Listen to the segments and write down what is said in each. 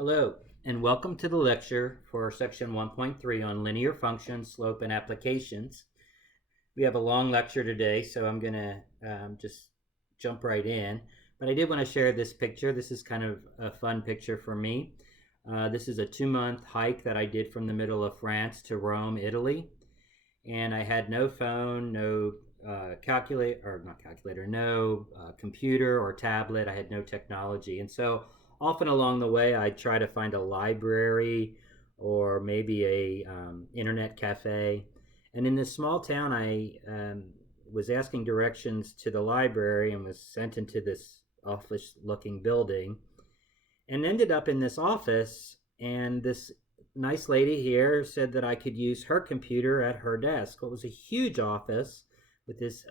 Hello, and welcome to the lecture for section 1.3 on linear functions, slope, and applications. We have a long lecture today, so I'm going to just jump right in. But I did want to share this picture. This is kind of a fun picture for me. This is a 2-month hike that I did from the middle of France to Rome, Italy. And I had no phone, no computer or tablet. I had no technology. And so often along the way, I try to find a library or maybe a internet cafe. And in this small town, I was asking directions to the library and was sent into this office-looking building and ended up in this office. And this nice lady here said that I could use her computer at her desk. It was a huge office with this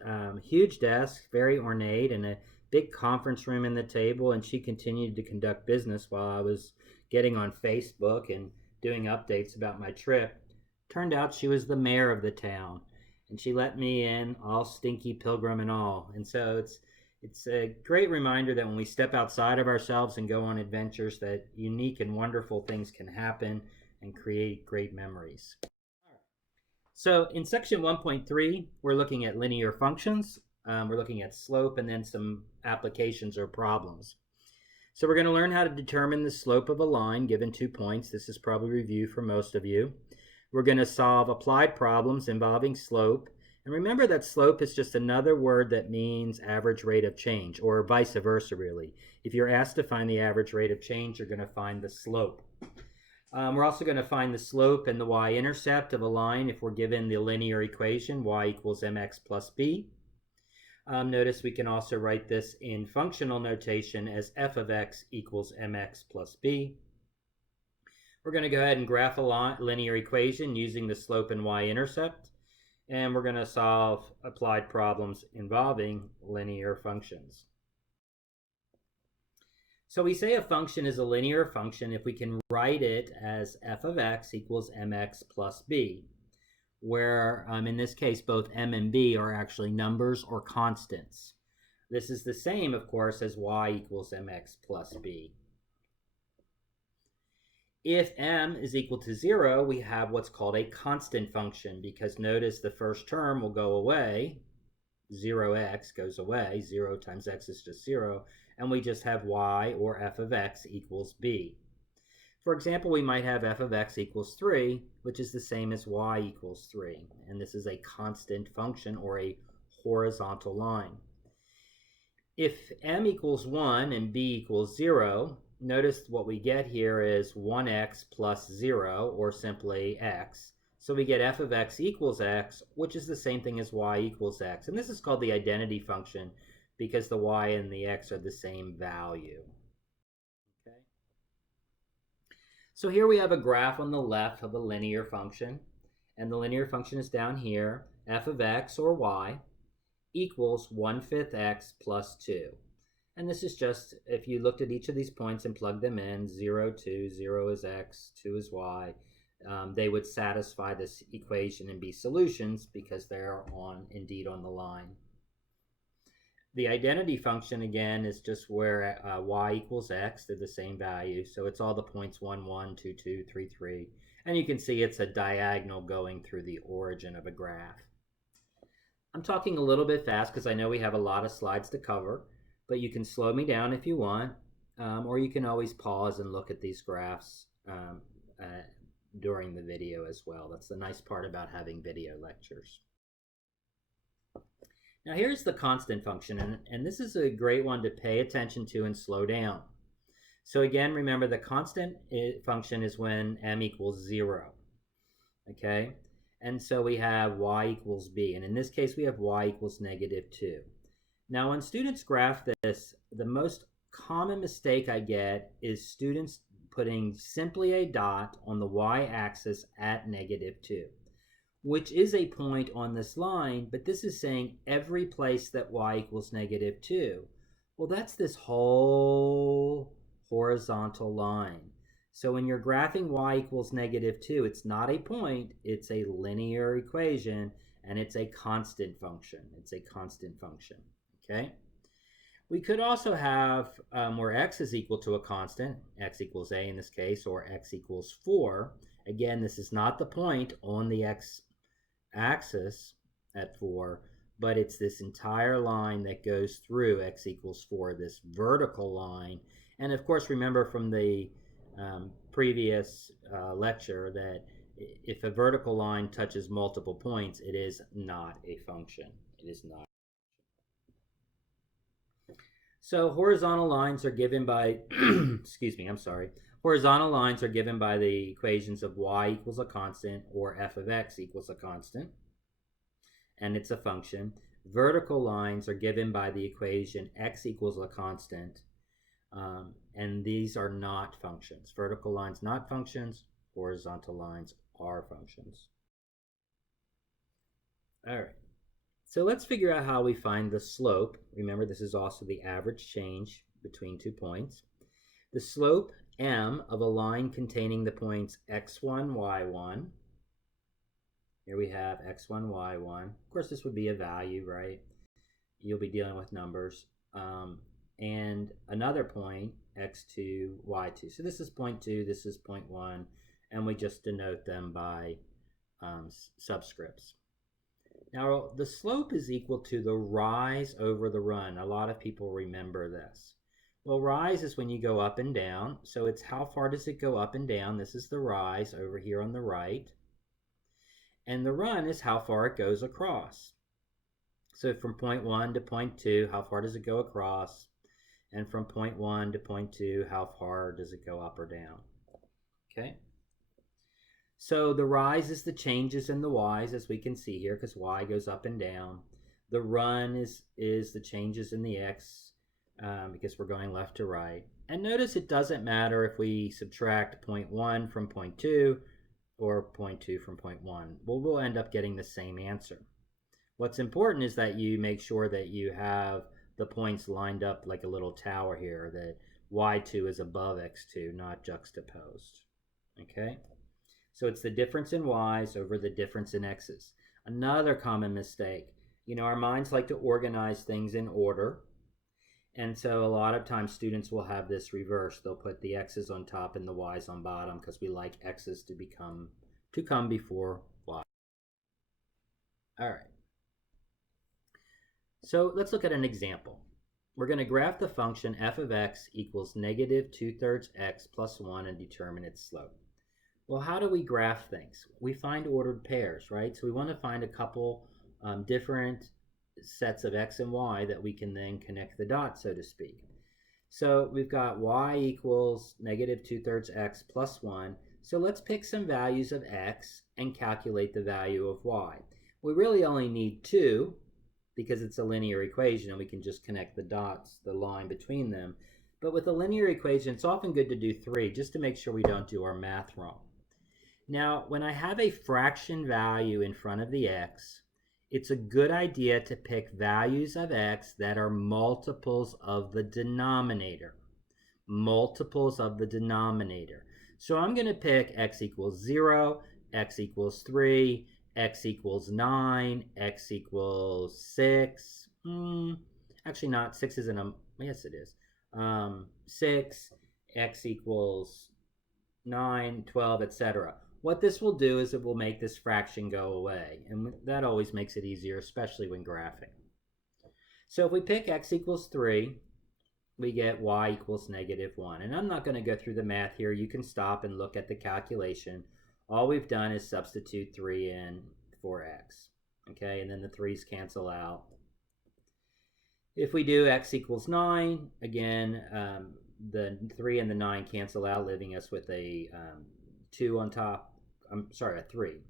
huge desk, very ornate, and a big conference room in the table, and she continued to conduct business while I was getting on Facebook and doing updates about my trip. Turned out she was the mayor of the town, and she let me in, all stinky pilgrim and all. And so it's a great reminder that when we step outside of ourselves and go on adventures, that unique and wonderful things can happen and create great memories. So in section 1.3, we're looking at linear functions. We're looking at slope and then some applications or problems. So we're going to learn how to determine the slope of a line given 2 points. This is probably review for most of you. We're going to solve applied problems involving slope. And remember that slope is just another word that means average rate of change, or vice versa, really. If you're asked to find the average rate of change, you're going to find the slope. We're also going to find the slope and the y-intercept of a line if we're given the linear equation y equals mx plus b. Notice we can also write this in functional notation as f of x equals mx plus b. We're going to go ahead and graph a linear equation using the slope and y-intercept, and we're going to solve applied problems involving linear functions. So we say a function is a linear function if we can write it as f of x equals mx plus b, where in this case both m and b are actually numbers or constants. This is the same, of course, as y equals mx plus b. If m is equal to 0, we have what's called a constant function, because notice the first term will go away. 0x goes away. 0 times x is just 0. And we just have y, or f of x, equals b. For example, we might have f of x equals 3, which is the same as y equals 3. And this is a constant function, or a horizontal line. If m equals 1 and b equals 0, notice what we get here is 1x plus 0, or simply x. So we get f of x equals x, which is the same thing as y equals x. And this is called the identity function, because the y and the x are the same value. Okay. So here we have a graph on the left of a linear function, and the linear function is down here. F of x, or y, equals 1/5 x plus 2. And this is just, if you looked at each of these points and plugged them in, 0, 2, 0 is x, 2 is y, they would satisfy this equation and be solutions because they're indeed on the line. The identity function, again, is just where y equals x. They're the same value. So it's all the points 1, 1, 2, 2, 3, 3. And you can see it's a diagonal going through the origin of a graph. I'm talking a little bit fast because I know we have a lot of slides to cover, but you can slow me down if you want, or you can always pause and look at these graphs during the video as well. That's the nice part about having video lectures. Now here's the constant function, and this is a great one to pay attention to and slow down. So again, remember the constant function is when m equals 0, okay? And so we have y equals b, and in this case we have y equals -2. Now when students graph this, the most common mistake I get is students putting simply a dot on the y-axis at -2. Which is a point on this line, but this is saying every place that y equals -2. Well, that's this whole horizontal line. So when you're graphing y equals -2, it's not a point, it's a linear equation, and it's a constant function. It's a constant function, okay? We could also have where x is equal to a constant, x equals a in this case, or x equals 4. Again, this is not the point on the x-axis at 4, but it's this entire line that goes through x equals 4, this vertical line. And of course, remember from the previous lecture that if a vertical line touches multiple points, it is not a function. It is not. So horizontal lines are given by, excuse me, I'm sorry. Horizontal lines are given by the equations of y equals a constant or f of x equals a constant, and it's a function. Vertical lines are given by the equation x equals a constant, and these are not functions. Vertical lines not functions, horizontal lines are functions. All right. So let's figure out how we find the slope. Remember, this is also the average change between 2 points. The slope m of a line containing the points x1, y1. Here we have x1, y1. Of course, this would be a value, right? You'll be dealing with numbers. And another point, x2, y2. So this is point 2, this is point 1, and we just denote them by subscripts. Now, the slope is equal to the rise over the run. A lot of people remember this. Well, rise is when you go up and down. So it's how far does it go up and down? This is the rise over here on the right. And the run is how far it goes across. So from point 1 to point 2, how far does it go across? And from point 1 to point 2, how far does it go up or down? Okay. So the rise is the changes in the y's, as we can see here, because y goes up and down. The run is the changes in the x, because we're going left to right. And notice it doesn't matter if we subtract point 1 from point 2 or point 2 from point 1. Well, we'll end up getting the same answer. What's important is that you make sure that you have the points lined up like a little tower here, that y2 is above x2, not juxtaposed. Okay? So it's the difference in y's over the difference in x's. Another common mistake. You know, our minds like to organize things in order. And so a lot of times students will have this reverse. They'll put the x's on top and the y's on bottom because we like x's to come before y. All right. So let's look at an example. We're going to graph the function f of x equals negative 2/3 x plus 1 and determine its slope. Well, how do we graph things? We find ordered pairs, right? So we want to find a couple different sets of x and y that we can then connect the dots, so to speak. So we've got y equals negative 2/3 x plus 1. So let's pick some values of x and calculate the value of y. We really only need 2 because it's a linear equation and we can just connect the dots, the line between them. But with a linear equation, it's often good to do 3 just to make sure we don't do our math wrong. Now, when I have a fraction value in front of the x, it's a good idea to pick values of x that are multiples of the denominator. Multiples of the denominator. So I'm going to pick x equals 0, x equals 3, x equals 9, x equals 6. Actually not, 6 isn't a, yes it is. 6, x equals 9, 12, etc. What this will do is it will make this fraction go away, and that always makes it easier, especially when graphing. So if we pick x equals 3, we get y equals negative 1. And I'm not going to go through the math here. You can stop and look at the calculation. All we've done is substitute 3 in for x. Okay, and then the 3's cancel out. If we do x equals 9, again, the 3 and the 9 cancel out, leaving us with a 2 on top. I'm sorry, a 3,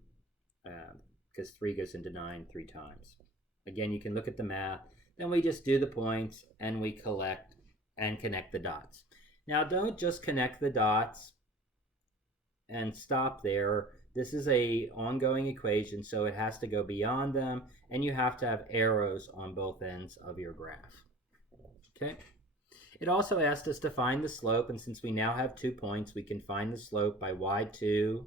because 3 goes into 9 3 times. Again, you can look at the math. Then we just do the points and we collect and connect the dots. Now, don't just connect the dots and stop there. This is an ongoing equation, so it has to go beyond them, and you have to have arrows on both ends of your graph. Okay. It also asked us to find the slope, and since we now have 2 points, we can find the slope by y2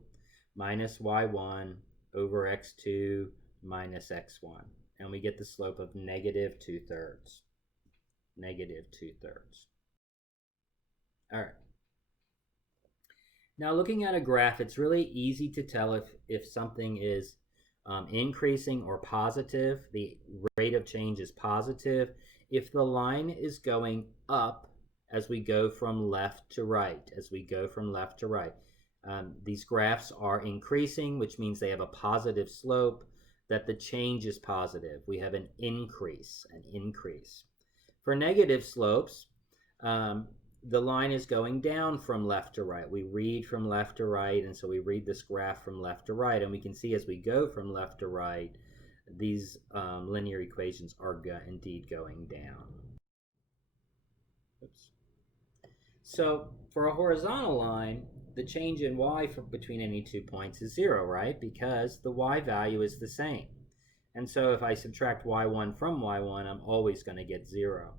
minus y1 over x2 minus x1. And we get the slope of negative 2/3. negative 2/3. All right. Now looking at a graph, it's really easy to tell if something is increasing or positive. The rate of change is positive. If the line is going up as we go from left to right, these graphs are increasing, which means they have a positive slope, that the change is positive. We have an increase. For negative slopes, the line is going down from left to right. We read from left to right, and so we read this graph from left to right, and we can see as we go from left to right, these linear equations are indeed going down. Oops. So for a horizontal line, the change in y between any 2 points is 0, right? Because the y value is the same. And so if I subtract y1 from y1, I'm always going to get 0.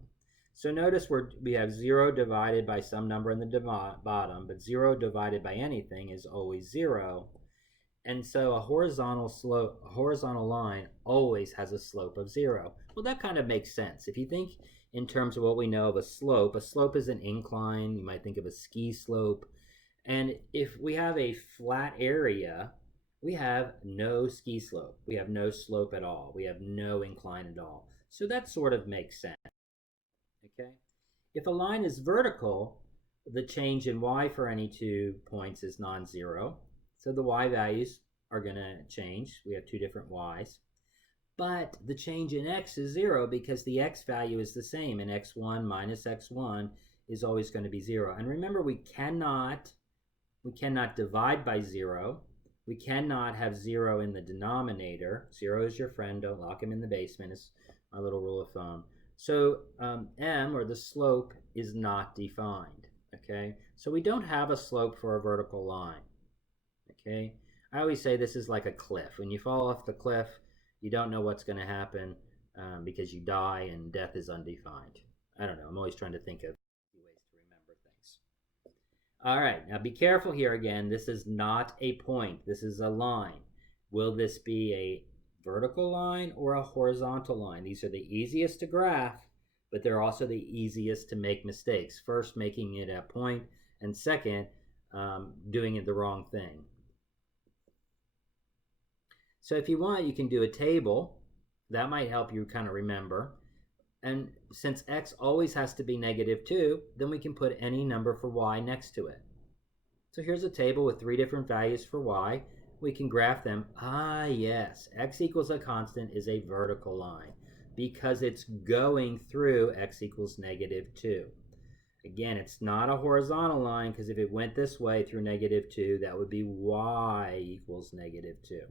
So notice we have 0 divided by some number in the bottom, but 0 divided by anything is always 0. And so a horizontal line always has a slope of 0. Well, that kind of makes sense. If you think in terms of what we know of a slope is an incline. You might think of a ski slope. And if we have a flat area, we have no ski slope. We have no slope at all. We have no incline at all. So that sort of makes sense. Okay. If a line is vertical, the change in y for any 2 points is non-zero. So the y values are going to change. We have 2 different y's. But the change in x is 0 because the x value is the same, and x1 minus x1 is always going to be 0. And remember, we cannot divide by 0. We cannot have 0 in the denominator. 0 is your friend. Don't lock him in the basement is my little rule of thumb. So m, or the slope, is not defined. Okay, so we don't have a slope for a vertical line. Okay, I always say this is like a cliff. When you fall off the cliff, you don't know what's going to happen because you die, and death is undefined. I don't know. I'm always trying to think of ways to remember things. All right, now be careful here again. This is not a point. This is a line. Will this be a vertical line or a horizontal line? These are the easiest to graph, but they're also the easiest to make mistakes. First, making it a point, and second, doing it the wrong thing. So if you want, you can do a table. That might help you kind of remember. And since x always has to be negative 2, then we can put any number for y next to it. So here's a table with 3 different values for y. We can graph them. Ah, yes, x equals a constant is a vertical line because it's going through x equals negative 2. Again, it's not a horizontal line because if it went this way through negative 2, that would be y equals negative 2.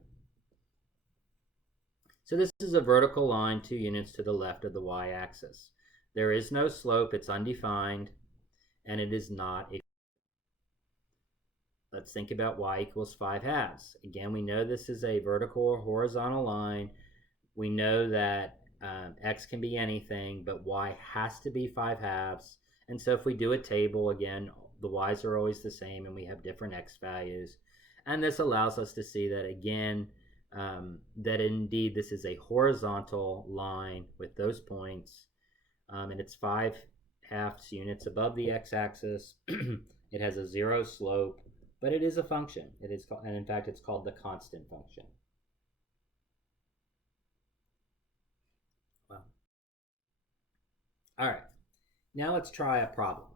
So this is a vertical line 2 units to the left of the y-axis. There is no slope, it's undefined, and it is not a... Let's think about y equals 5/2. Again, we know this is a vertical or horizontal line. We know that x can be anything, but y has to be 5/2. And so if we do a table, again, the y's are always the same, and we have different x values. And this allows us to see that, again, that indeed this is a horizontal line with those points, and it's 5/2 units above the x-axis. It has a 0 slope, but it is a function. It is called, and in fact, it's called the constant function. Well, all right. Now let's try a problem.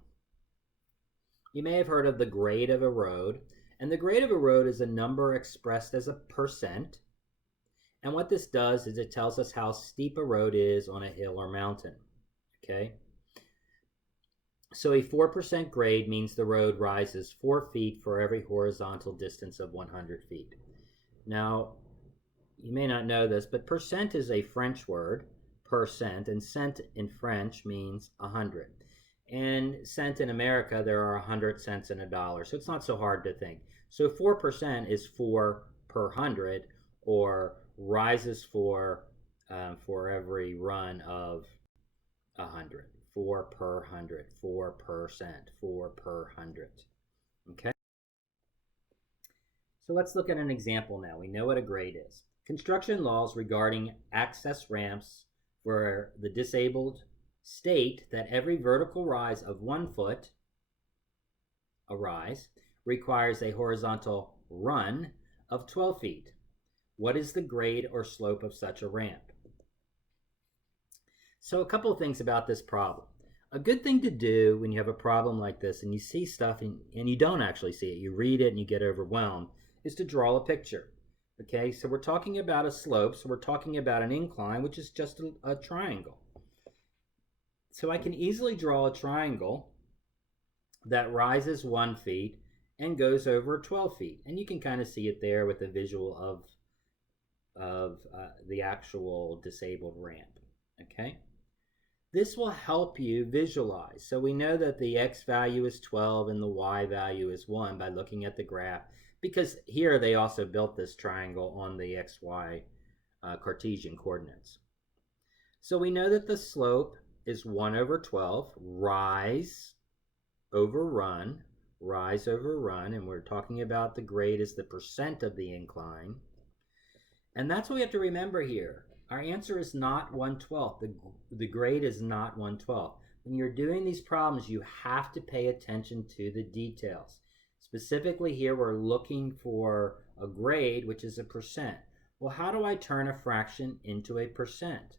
You may have heard of the grade of a road, and the grade of a road is a number expressed as a percent. And what this does is it tells us how steep a road is on a hill or mountain. Okay? So a 4% grade means the road rises 4 feet for every horizontal distance of 100 feet. Now, you may not know this, but percent is a French word, percent, and cent in French means 100. And cent in America, there are 100 cents in a dollar, so it's not so hard to think. So 4% is 4 per 100, or rises for every run of 100. 4 per 100, 4%, 4 per 100. Okay? So let's look at an example now. We know what a grade is. Construction laws regarding access ramps for the disabled, state that every vertical rise of 1 foot, a rise, requires a horizontal run of 12 feet. What is the grade or slope of such a ramp? So a couple of things about this problem. A good thing to do when you have a problem like this and you see stuff and you don't actually see it, you read it and you get overwhelmed, is to draw a picture. Okay, so we're talking about a slope, so we're talking about an incline, which is just a triangle. So I can easily draw a triangle that rises 1 feet and goes over 12 feet. And you can kind of see it there with a visual of the actual disabled ramp. Okay, this will help you visualize. So we know that the x value is 12 and the y value is 1 by looking at the graph, because here they also built this triangle on the xy Cartesian coordinates. So we know that the slope is 1 over 12, rise over run, and we're talking about the grade as the percent of the incline. And that's what we have to remember here. Our answer is not 1/12. The grade is not 1/12. When you're doing these problems, you have to pay attention to the details. Specifically here, we're looking for a grade, which is a percent. Well, how do I turn a fraction into a percent?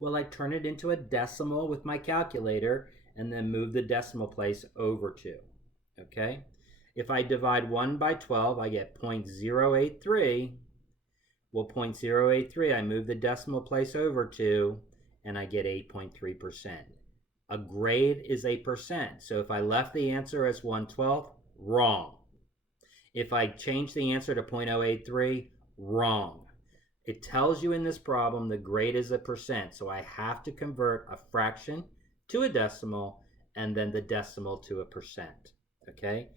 Well, I turn it into a decimal with my calculator and then move the decimal place over 2. Okay? If I divide 1 by 12, I get 0.083. Well, 0.083, I move the decimal place over 2, and I get 8.3%. A grade is a percent. So if I left the answer as 1/12, wrong. If I change the answer to 0.083, wrong. It tells you in this problem the grade is a percent, so I have to convert a fraction to a decimal and then the decimal to a percent. Okay,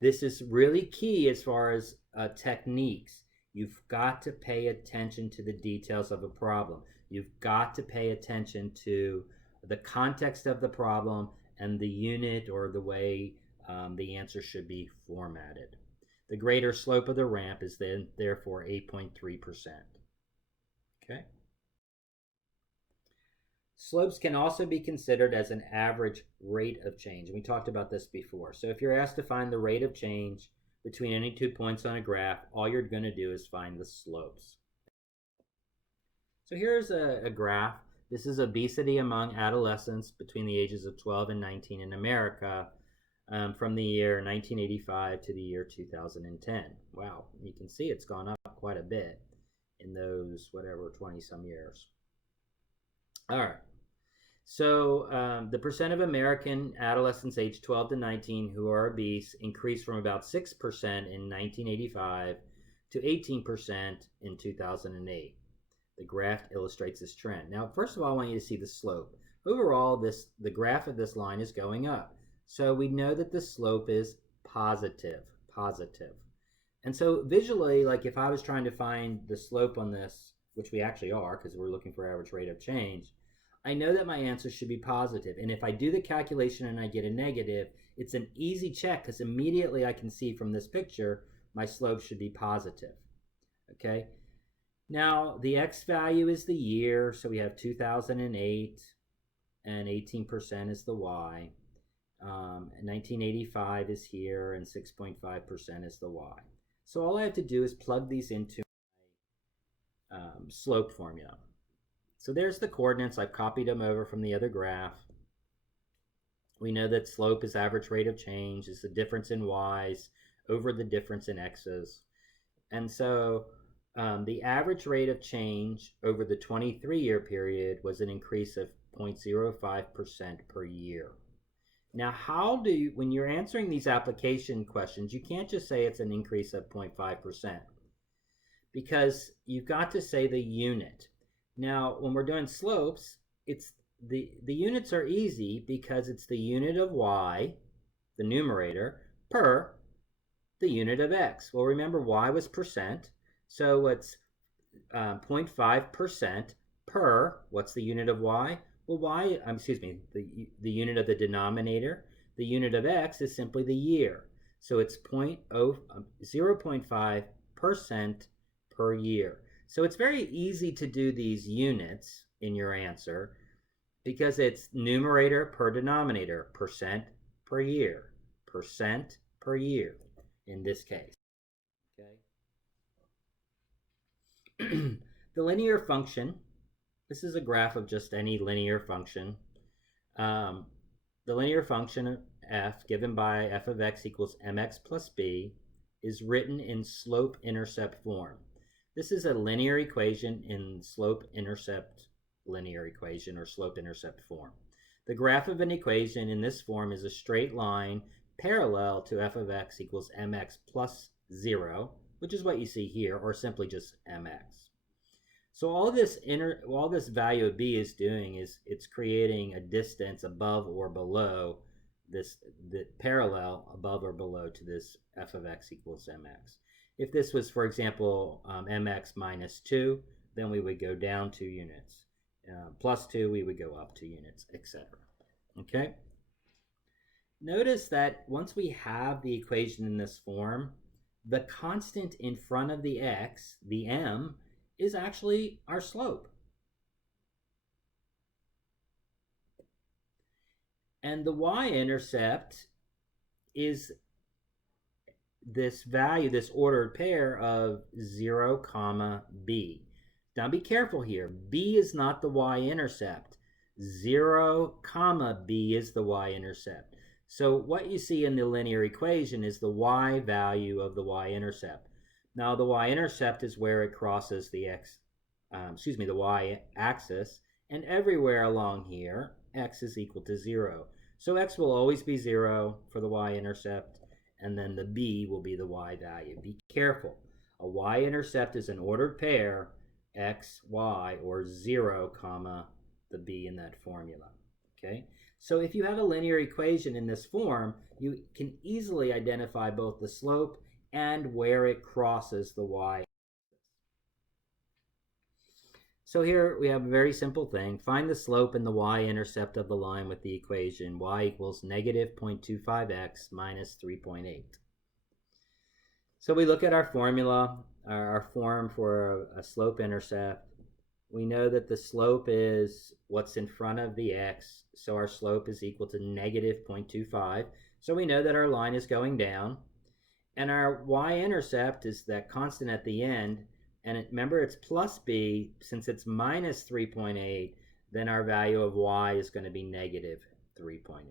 this is really key as far as techniques. You've got to pay attention to the details of a problem. You've got to pay attention to the context of the problem and the unit or the way the answer should be formatted. The grade or slope of the ramp is then therefore 8.3%. Okay. Slopes can also be considered as an average rate of change. And we talked about this before. So if you're asked to find the rate of change between any 2 points on a graph, all you're going to do is find the slopes. So here's a graph. This is obesity among adolescents between the ages of 12 and 19 in America from the year 1985 to the year 2010. Wow, you can see it's gone up quite a bit in those, 20 some years. All right. So the percent of American adolescents aged 12 to 19 who are obese increased from about 6% in 1985 to 18% in 2008. The graph illustrates this trend. Now, first of all, I want you to see the slope. Overall, the graph of this line is going up. So we know that the slope is positive. And so visually, like if I was trying to find the slope on this, which we actually are because we're looking for average rate of change, I know that my answer should be positive. And if I do the calculation and I get a negative, it's an easy check because immediately I can see from this picture, my slope should be positive. Okay. Now, the x value is the year, so we have 2008, and 18% is the y. 1985 is here, and 6.5% is the y. So all I have to do is plug these into my slope formula. So there's the coordinates. I've copied them over from the other graph. We know that slope is average rate of change, is the difference in y's over the difference in x's. And so the average rate of change over the 23-year period was an increase of 0.05% per year. Now, how do you, when you're answering these application questions, you can't just say it's an increase of 0.5% because you've got to say the unit. Now, when we're doing slopes, it's the units are easy because it's the unit of y, the numerator, per the unit of x. Well, remember y was percent, so it's 0.5% per, what's the unit of y? Well, the unit of the denominator. The unit of x is simply the year. So it's 0.5% per year. So it's very easy to do these units in your answer. because it's numerator per denominator, percent per year, percent per year in this case. Okay. The linear function, this is a graph of just any linear function. Um, the linear function f given by f of x equals mx plus b is written in slope-intercept form. This is a linear equation in slope-intercept linear equation or slope-intercept form. The graph of an equation in this form is a straight line parallel to f of x equals mx plus 0, which is what you see here, or simply just mx. So all this value of b is doing is it's creating a distance above or below the parallel above or below to this f of x equals mx. If this was, for example, mx minus 2, then we would go down 2 units. Plus 2, we would go up 2 units, etc. Okay? Notice that once we have the equation in this form, the constant in front of the x, the m, is actually our slope. And the y-intercept is this value, this ordered pair of 0, comma b. Now be careful here. B is not the y-intercept. 0, comma b is the y-intercept. So what you see in the linear equation is the y value of the y-intercept. Now the y-intercept is where it crosses the the y-axis, and everywhere along here, x is equal to 0. So x will always be 0 for the y-intercept, and then the b will be the y value. Be careful. A y-intercept is an ordered pair, x, y, or 0, comma, the b in that formula. Okay? So if you have a linear equation in this form, you can easily identify both the slope and where it crosses the y. So here we have a very simple thing. Find the slope and the y-intercept of the line with the equation y equals negative 0.25x minus 3.8. So we look at our formula, our form for a slope-intercept. We know that the slope is what's in front of the x, so our slope is equal to negative 0.25. So we know that our line is going down. And our y-intercept is that constant at the end. And remember, it's plus b. Since it's minus 3.8, then our value of y is going to be negative 3.8.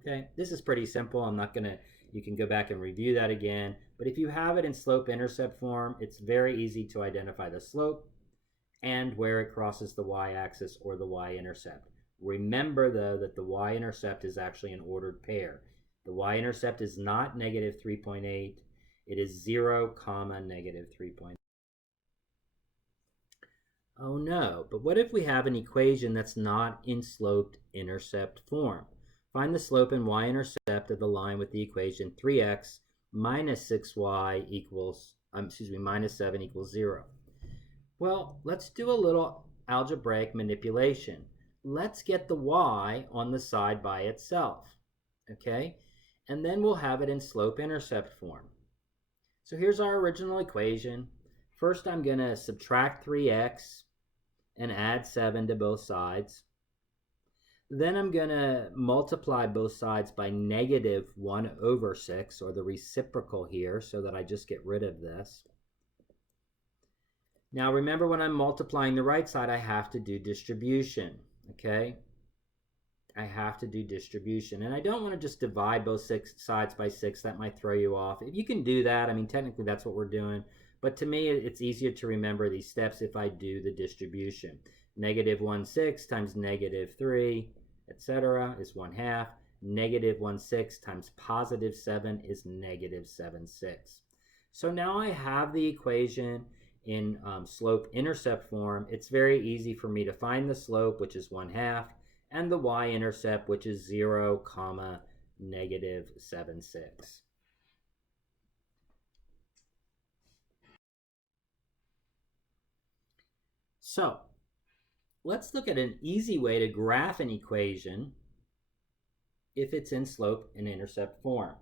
Okay, this is pretty simple. I'm not going to, you can go back and review that again. But if you have it in slope-intercept form, it's very easy to identify the slope and where it crosses the y-axis or the y-intercept. Remember, though, that the y-intercept is actually an ordered pair. The y-intercept is not negative 3.8. It is 0, comma, negative 3.8. Oh no, but what if we have an equation that's not in slope-intercept form? Find the slope and y-intercept of the line with the equation 3x minus 6y equals, minus 7 equals 0. Well, let's do a little algebraic manipulation. Let's get the y on the side by itself, okay? And then we'll have it in slope-intercept form. So here's our original equation. First, I'm going to subtract 3x and add 7 to both sides. Then I'm going to multiply both sides by negative 1 over 6, or the reciprocal here, so that I just get rid of this. Now remember, when I'm multiplying the right side, I have to do distribution, okay? I have to do distribution. And I don't want to just divide both sides by 6. That might throw you off. If you can do that, I mean, technically that's what we're doing. But to me, it's easier to remember these steps if I do the distribution. Negative 1/6 times negative 3, etc. is 1/2. Negative 1/6 times positive 7 is negative 7/6. So now I have the equation in slope-intercept form. It's very easy for me to find the slope, which is 1/2, and the y-intercept, which is 0, comma, negative 7/6. So let's look at an easy way to graph an equation if it's in slope and intercept form.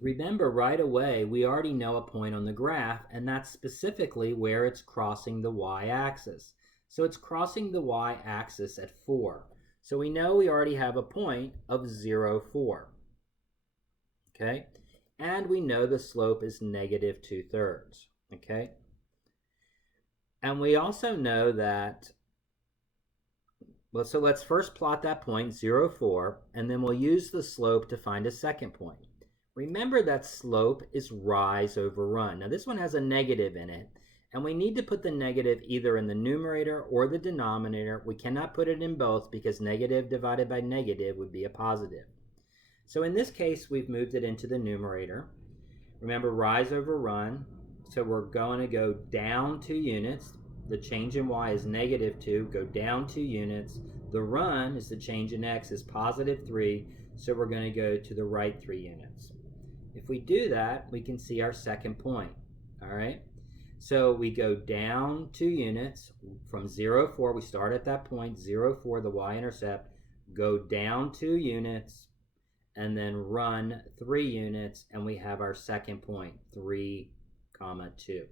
Remember, right away, we already know a point on the graph, and that's specifically where it's crossing the y-axis. So it's crossing the y-axis at 4. So we know we already have a point of 0, 4. Okay? And we know the slope is negative 2/3. Okay? And we also know that, well, so let's first plot that point, 0, 4, and then we'll use the slope to find a second point. Remember that slope is rise over run. Now this one has a negative in it, and we need to put the negative either in the numerator or the denominator. We cannot put it in both because negative divided by negative would be a positive. So in this case, we've moved it into the numerator. Remember, rise over run, so we're going to go down 2 units. The change in y is negative 2, go down 2 units. The run is the change in x is positive 3, so we're going to go to the right 3 units. If we do that, we can see our second point, all right? So we go down 2 units from 0, 4. We start at that point, 0, 4, the y-intercept, go down 2 units, and then run 3 units, and we have our second point, 3, 2.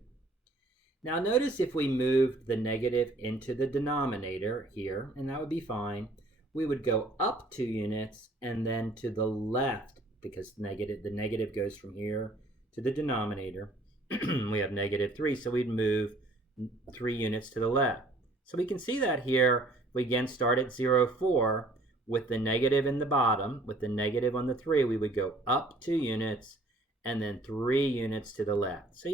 Now notice if we moved the negative into the denominator here, and that would be fine, we would go up 2 units and then to the left, because the negative goes from here to the denominator. We have negative 3, so we'd move 3 units to the left. So we can see that here, we again start at 0, 4, with the negative in the bottom, with the negative on the 3, we would go up 2 units and then 3 units to the left. So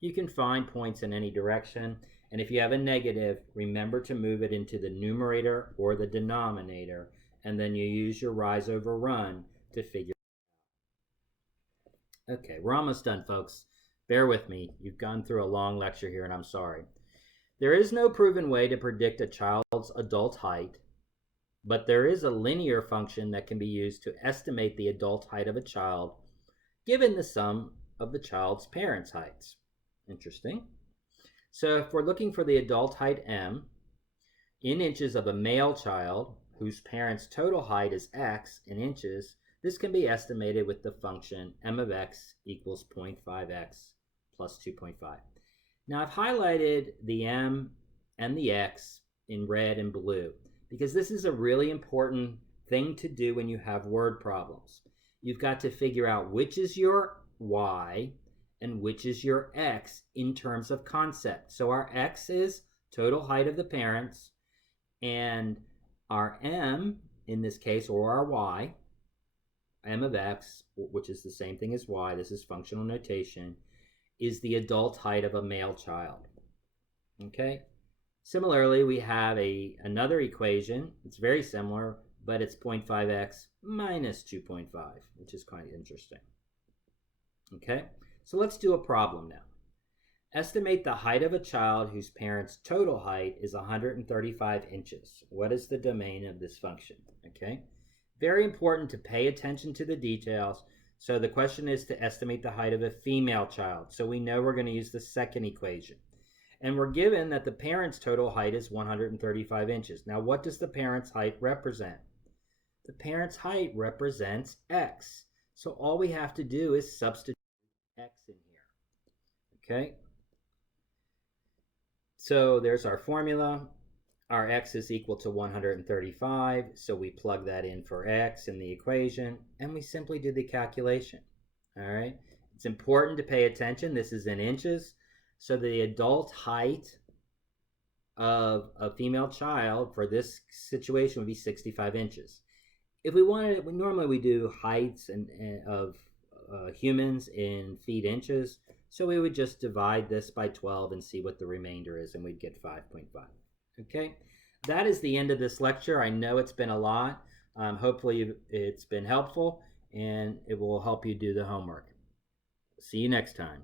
you can find points in any direction, and if you have a negative, remember to move it into the numerator or the denominator, and then you use your rise over run to figure it out. Okay, we're almost done, folks. Bear with me. You've gone through a long lecture here, and I'm sorry. There is no proven way to predict a child's adult height, but there is a linear function that can be used to estimate the adult height of a child given the sum of the child's parents' heights. Interesting. So if we're looking for the adult height m in inches of a male child whose parents' total height is x in inches, this can be estimated with the function m of x equals 0.5x plus 2.5. Now I've highlighted the m and the x in red and blue because this is a really important thing to do when you have word problems. You've got to figure out which is your y and which is your x in terms of concept. So our x is total height of the parents, and our m in this case, or our y, m of x, which is the same thing as y, this is functional notation, is the adult height of a male child. Okay? Similarly, we have another equation. It's very similar, but it's 0.5x minus 2.5, which is kind of interesting. Okay? So let's do a problem now. Estimate the height of a child whose parents' total height is 135 inches. What is the domain of this function? Okay? Very important to pay attention to the details. So the question is to estimate the height of a female child. So we know we're going to use the second equation. And we're given that the parents' total height is 135 inches. Now what does the parents' height represent? The parents' height represents x. So all we have to do is substitute x in here. Okay? So there's our formula. Our x is equal to 135, so we plug that in for x in the equation, and we simply do the calculation. All right? It's important to pay attention. This is in inches. So the adult height of a female child for this situation would be 65 inches. If we wanted, normally we do heights of humans in feet inches. So we would just divide this by 12 and see what the remainder is, and we'd get 5.5. Okay, that is the end of this lecture. I know it's been a lot. Hopefully it's been helpful, and it will help you do the homework. See you next time.